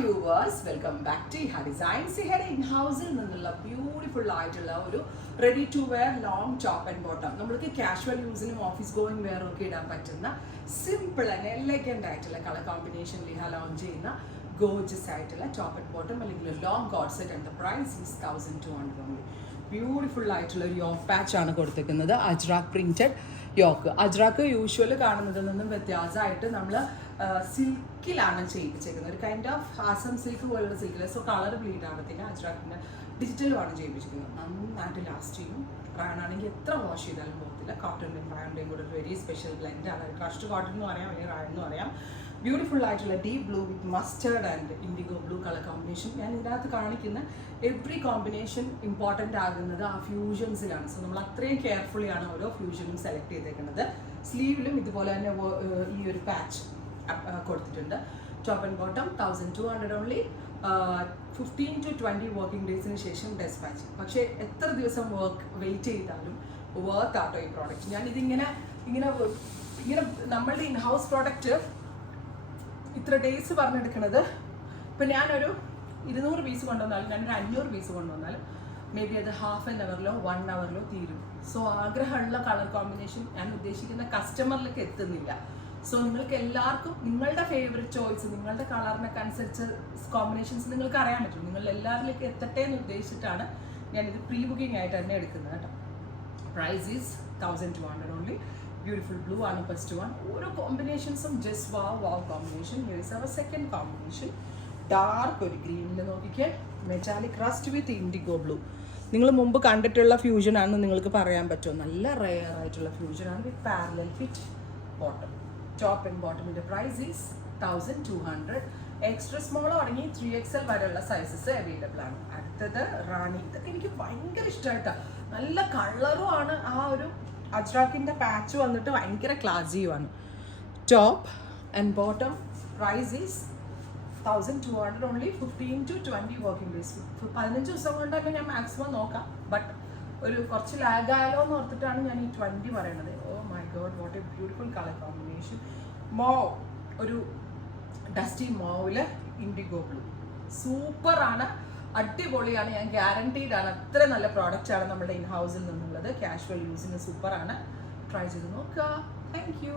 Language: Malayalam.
Viewers, welcome back to Iha designs. ഇഹയുടെ ഇൻഹൗസിൽ നിന്നുള്ള ബ്യൂട്ടിഫുൾ ആയിട്ടുള്ള ഒരു ready to wear long top and bottom. നമ്മൾക്ക് കാഷ്വൽ യൂസിനും ഓഫീസ് ഗോയിങ് വെയറും ഒക്കെ ഇടാൻ പറ്റുന്ന സിമ്പിൾ ആൻഡ് എലഗന്റ് ആയിട്ടുള്ള കളർ കോമ്പിനേഷനിൽ ഇഹ ലോഞ്ച് ചെയ്യുന്ന ഗോർജസ് ആയിട്ടുള്ള ടോപ്പ് ആൻഡ് ബോട്ടം അല്ലെങ്കിൽ long coord set. And the price is 1200 only. Beautiful ആയിട്ടുള്ള ഒരു യോക്ക് പാച്ച് ആണ് കൊടുത്തിരിക്കുന്നത്. Ajrak printed yoke. Ajrak usual കാണുന്നതിൽ നിന്നും വ്യത്യാസമായിട്ട് നമ്മൾ സിൽക്കിലാണ് ചെയ്യിപ്പിച്ചേക്കുന്നത്. ഒരു കൈൻഡ് ഓഫ് ആസം സിൽക്ക് പോലുള്ള സിൽക്കിൽ. സോ കളർ ബ്ലീഡ് ആവത്തില്ല. അജ്രാക്കിൻ്റെ ഡിജിറ്റലുമാണ് ചെയ്യിപ്പിച്ചിരിക്കുന്നത്. നന്നായിട്ട് ലാസ്റ്റ് ചെയ്യും. റായണാണെങ്കിൽ എത്ര വാഷ് ചെയ്താലും പോകത്തില്ല. കോട്ടൻ്റെയും റായൻ്റെയും കൂടെ ഒരു വെരി സ്പെഷ്യൽ ബ്ലെൻഡ് ആണ്. ക്രഷ്ഡ് കോട്ടൺ എന്ന് പറയാം, അല്ലെങ്കിൽ റായൺ എന്ന് പറയാം. ബ്യൂട്ടിഫുൾ ആയിട്ടുള്ള deep blue with mustard and IndiGo blue colour combination. ഞാൻ ഇതിനകത്ത് കാണിക്കുന്ന എവറി കോമ്പിനേഷൻ ഇമ്പോർട്ടൻ്റ് ആകുന്നത് ആ ഫ്യൂഷൻസിലാണ്. സോ നമ്മൾ അത്രയും കെയർഫുള്ളി ആണ് ഓരോ ഫ്യൂഷനും സെലക്ട് ചെയ്തേക്കുന്നത്. സ്ലീവിലും ഇതുപോലെ തന്നെ ഈ ഒരു പാച്ച് കൊടുത്തിട്ടുണ്ട്. Top and bottom 1200 only. 15 to 20 working ഡേയ്സിന് ശേഷം ഡെസ്പാച്ച്. പക്ഷേ എത്ര ദിവസം വെയിറ്റ് ചെയ്താലും വർത്ത് ആട്ടോ ഈ പ്രോഡക്റ്റ്. ഞാൻ ഇതിങ്ങനെ ഇങ്ങനെ ഇങ്ങനെ നമ്മളുടെ ഇൻ ഹൗസ് പ്രോഡക്റ്റ് ഇത്ര ഡേയ്സ് പറഞ്ഞെടുക്കുന്നത്. ഇപ്പം ഞാനൊരു 200 പീസ് കൊണ്ടുവന്നാലും ഞാനൊരു 500 പീസ് കൊണ്ടുവന്നാലും മേ ബി അത് ഹാഫ് ആൻ അവറിലോ 1 അവറിലോ തീരും. സോ ആഗ്രഹമുള്ള കളർ കോമ്പിനേഷൻ ഞാൻ ഉദ്ദേശിക്കുന്ന കസ്റ്റമറിലേക്ക് എത്തുന്നില്ല. സോ നിങ്ങൾക്ക് എല്ലാവർക്കും നിങ്ങളുടെ ഫേവറേറ്റ് ചോയ്സ്, നിങ്ങളുടെ കളറിനൊക്കെ അനുസരിച്ച് കോമ്പിനേഷൻസ് നിങ്ങൾക്ക് അറിയാൻ പറ്റും. നിങ്ങൾ എല്ലാവരിലേക്ക് എത്തട്ടെ എന്ന് ഉദ്ദേശിച്ചിട്ടാണ് ഞാനിത് പ്രീ ബുക്കിംഗ് ആയിട്ട് തന്നെ എടുക്കുന്നത് കേട്ടോ. Price is 1200 only. Beautiful blue ആണ് ഫസ്റ്റ് വൺ. ഓരോ കോമ്പിനേഷൻസും just wow combination. Here is our second combination. Dark ഒരു ഗ്രീനിൽ നോക്കിക്കേ, metallic rust with indigo blue. നിങ്ങൾ മുമ്പ് കണ്ടിട്ടുള്ള ഫ്യൂഷൻ ആണെന്ന് നിങ്ങൾക്ക് പറയാൻ പറ്റുമോ? നല്ല റെയർ ആയിട്ടുള്ള ഫ്യൂഷൻ ആണ് with parallel fit bottom. Top and ബോട്ടമിൻ്റെ പ്രൈസ് ഈസ് 1200. എക്സ്ട്രാ സ്മോൾ തുടങ്ങി 3XL വരെയുള്ള സൈസസ് അവൈലബിൾ ആണ്. അടുത്തത് റാണി. ഇതൊക്കെ എനിക്ക് ഭയങ്കര ഇഷ്ടമായിട്ടാണ്. നല്ല കളറും ആണ്. ആ ഒരു അജ്രാക്കിൻ്റെ പാച്ച് വന്നിട്ട് ഭയങ്കര ക്ലാസിയുമാണ്. Top and bottom price is 1200 only. 15 to 20 working days. 15 ദിവസം കൊണ്ടൊക്കെ ഞാൻ മാക്സിമം നോക്കാം. ബട്ട് ഒരു കുറച്ച് ലാഗ് ആയാലോ എന്ന് ഓർത്തിട്ടാണ് ഞാൻ ഈ 20 പറയണത്. Oh my god, what a beautiful colour combination. Mauve, ഒരു ഡസ്റ്റി മോവില് ഇൻഡിഗോ ബ്ലൂ. സൂപ്പറാണ്, അടിപൊളിയാണ്. ഞാൻ ഗ്യാരണ്ടീഡ് ആണ്. അത്ര നല്ല പ്രോഡക്റ്റ് ആണ് നമ്മുടെ ഇൻ ഹൗസിൽ നിന്നുള്ളത്. കാഷ്വൽ യൂസിന് സൂപ്പറാണ്. ട്രൈ ചെയ്ത് നോക്കുക. Thank you.